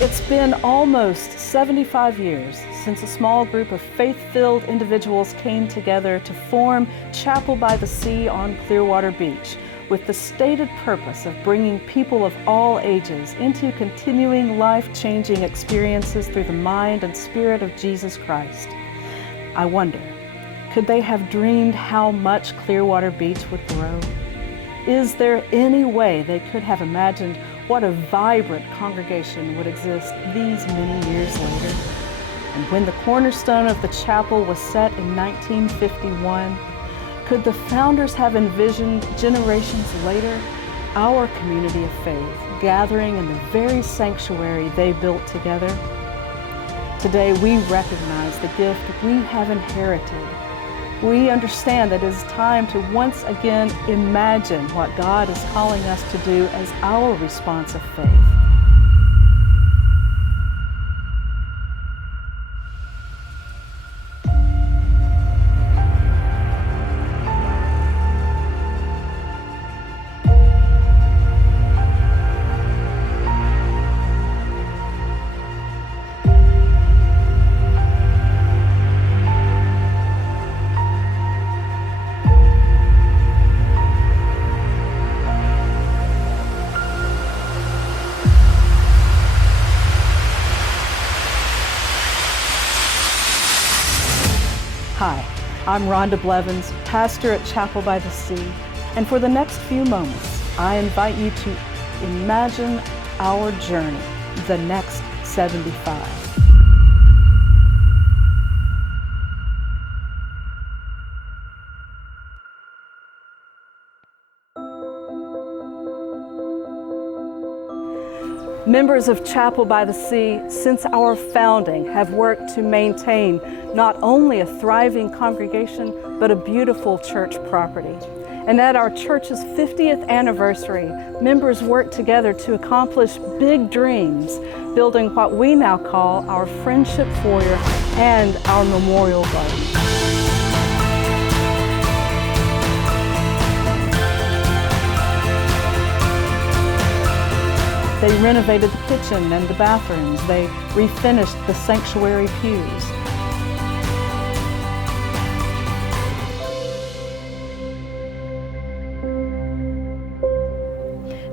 It's been almost 75 years since a small group of faith-filled individuals came together to form Chapel by the Sea on Clearwater Beach with the stated purpose of bringing people of all ages into continuing life-changing experiences through the mind and spirit of Jesus Christ. I wonder, could they have dreamed how much Clearwater Beach would grow? Is there any way they could have imagined what a vibrant congregation would exist these many years later? And when the cornerstone of the chapel was set in 1951, could the founders have envisioned generations later our community of faith gathering in the very sanctuary they built together? Today we recognize the gift we have inherited. We understand that it is time to once again imagine what God is calling us to do as our response of faith. Hi, I'm Rhonda Blevins, pastor at Chapel by the Sea, and for the next few moments, I invite you to imagine our journey, the next 75. Members of Chapel by the Sea, since our founding, have worked to maintain not only a thriving congregation, but a beautiful church property. And at our church's 50th anniversary, members worked together to accomplish big dreams, building what we now call our Friendship Foyer and our Memorial Garden. They renovated the kitchen and the bathrooms. They refinished the sanctuary pews.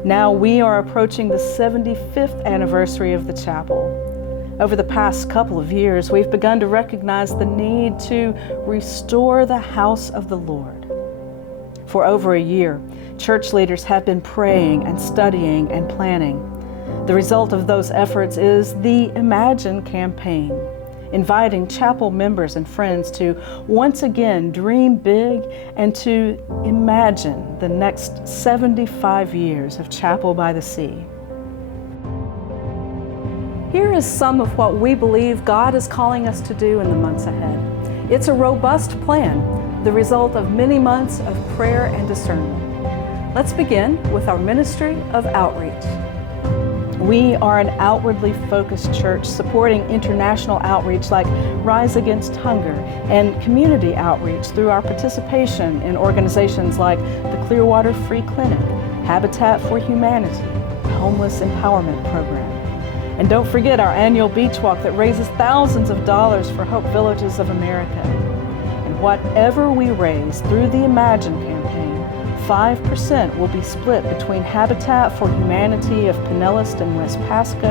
Now we are approaching the 75th anniversary of the chapel. Over the past couple of years, we've begun to recognize the need to restore the house of the Lord. For over a year, church leaders have been praying and studying and planning. The result of those efforts is the Imagine campaign, inviting chapel members and friends to once again dream big and to imagine the next 75 years of Chapel by the Sea. Here is some of what we believe God is calling us to do in the months ahead. It's a robust plan, the result of many months of prayer and discernment. Let's begin with our ministry of outreach. We are an outwardly focused church supporting international outreach like Rise Against Hunger and community outreach through our participation in organizations like the Clearwater Free Clinic, Habitat for Humanity, Homeless Empowerment Program. And don't forget our annual beach walk that raises thousands of dollars for Hope Villages of America. And whatever we raise through the Imagine campaign, 5% will be split between Habitat for Humanity of Pinellas and West Pasco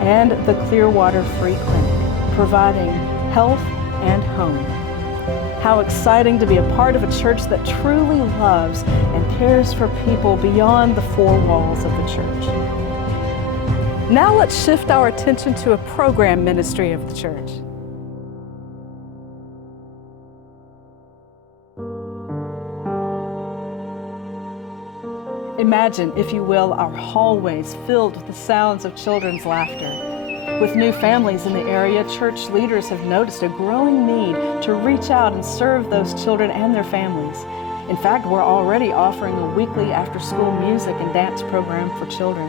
and the Clearwater Free Clinic, providing health and home. How exciting to be a part of a church that truly loves and cares for people beyond the four walls of the church. Now let's shift our attention to a program ministry of the church. Imagine, if you will, our hallways filled with the sounds of children's laughter. With new families in the area, church leaders have noticed a growing need to reach out and serve those children and their families. In fact, we're already offering a weekly after-school music and dance program for children.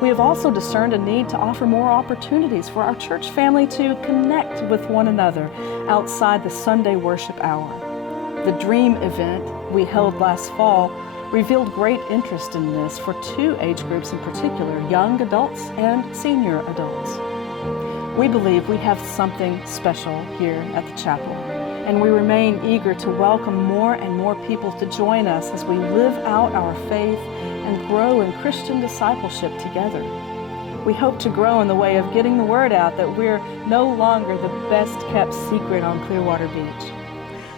We have also discerned a need to offer more opportunities for our church family to connect with one another outside the Sunday worship hour. The Dream event we held last fall revealed great interest in this for two age groups in particular, young adults and senior adults. We believe we have something special here at the chapel, and we remain eager to welcome more and more people to join us as we live out our faith and grow in Christian discipleship together. We hope to grow in the way of getting the word out that we're no longer the best kept secret on Clearwater Beach.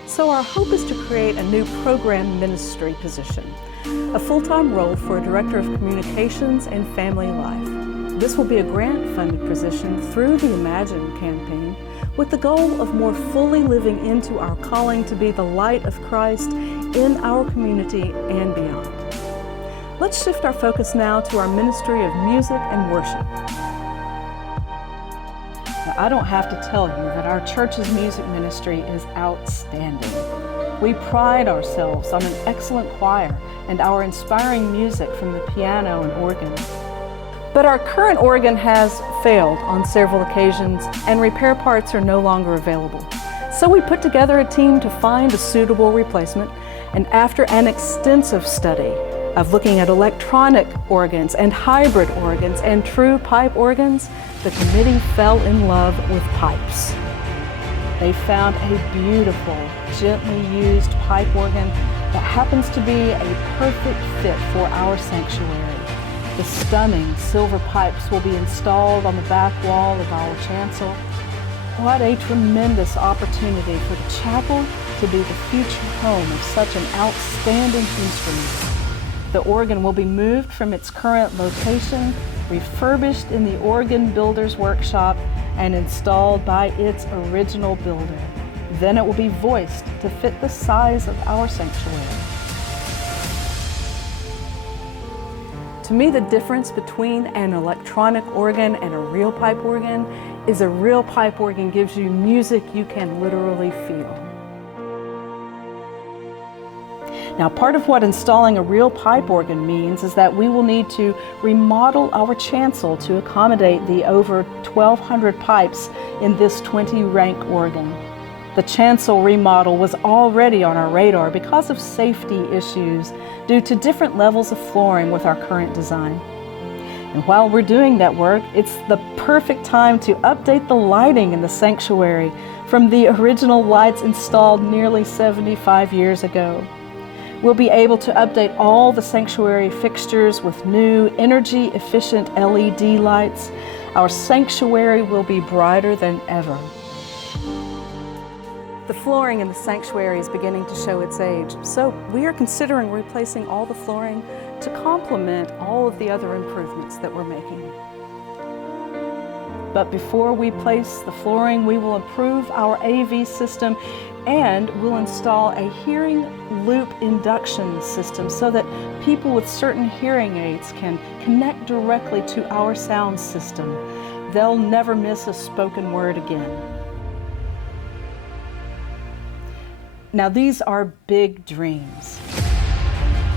So our hope is to create a new program ministry position, a full-time role for a director of communications and family life. This will be a grant-funded position through the Imagine campaign with the goal of more fully living into our calling to be the light of Christ in our community and beyond. Let's shift our focus now to our ministry of music and worship. Now, I don't have to tell you that our church's music ministry is outstanding. We pride ourselves on an excellent choir and our inspiring music from the piano and organ. But our current organ has failed on several occasions and repair parts are no longer available. So we put together a team to find a suitable replacement, and after an extensive study of looking at electronic organs and hybrid organs and true pipe organs, the committee fell in love with pipes. They found a beautiful, gently used pipe organ that happens to be a perfect fit for our sanctuary. The stunning silver pipes will be installed on the back wall of our chancel. What a tremendous opportunity for the chapel to be the future home of such an outstanding instrument. The organ will be moved from its current location, refurbished in the organ builder's workshop, and installed by its original builder. Then it will be voiced to fit the size of our sanctuary. To me, the difference between an electronic organ and a real pipe organ is a real pipe organ gives you music you can literally feel. Now, part of what installing a real pipe organ means is that we will need to remodel our chancel to accommodate the over 1,200 pipes in this 20-rank organ. The chancel remodel was already on our radar because of safety issues due to different levels of flooring with our current design. And while we're doing that work, it's the perfect time to update the lighting in the sanctuary from the original lights installed nearly 75 years ago. We'll be able to update all the sanctuary fixtures with new energy-efficient LED lights. Our sanctuary will be brighter than ever. The flooring in the sanctuary is beginning to show its age, so we are considering replacing all the flooring to complement all of the other improvements that we're making. But before we place the flooring, we will improve our AV system and we'll install a hearing loop induction system so that people with certain hearing aids can connect directly to our sound system. They'll never miss a spoken word again. Now, these are big dreams,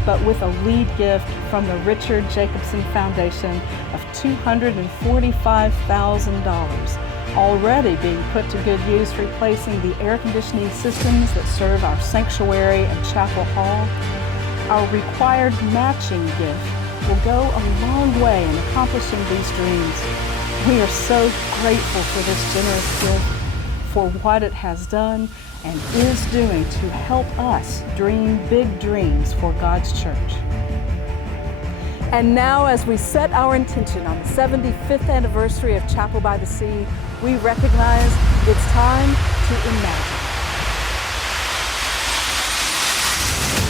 but with a lead gift from the Richard Jacobson Foundation of $245,000 already being put to good use replacing the air conditioning systems that serve our sanctuary and chapel hall. Our required matching gift will go a long way in accomplishing these dreams. We are so grateful for this generous gift, for what it has done and is doing to help us dream big dreams for God's church. And now, as we set our intention on the 75th anniversary of Chapel by the Sea, we recognize it's time to imagine.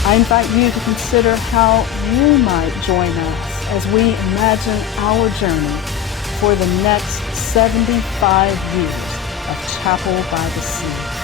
I invite you to consider how you might join us as we imagine our journey for the next 75 years of Chapel by the Sea.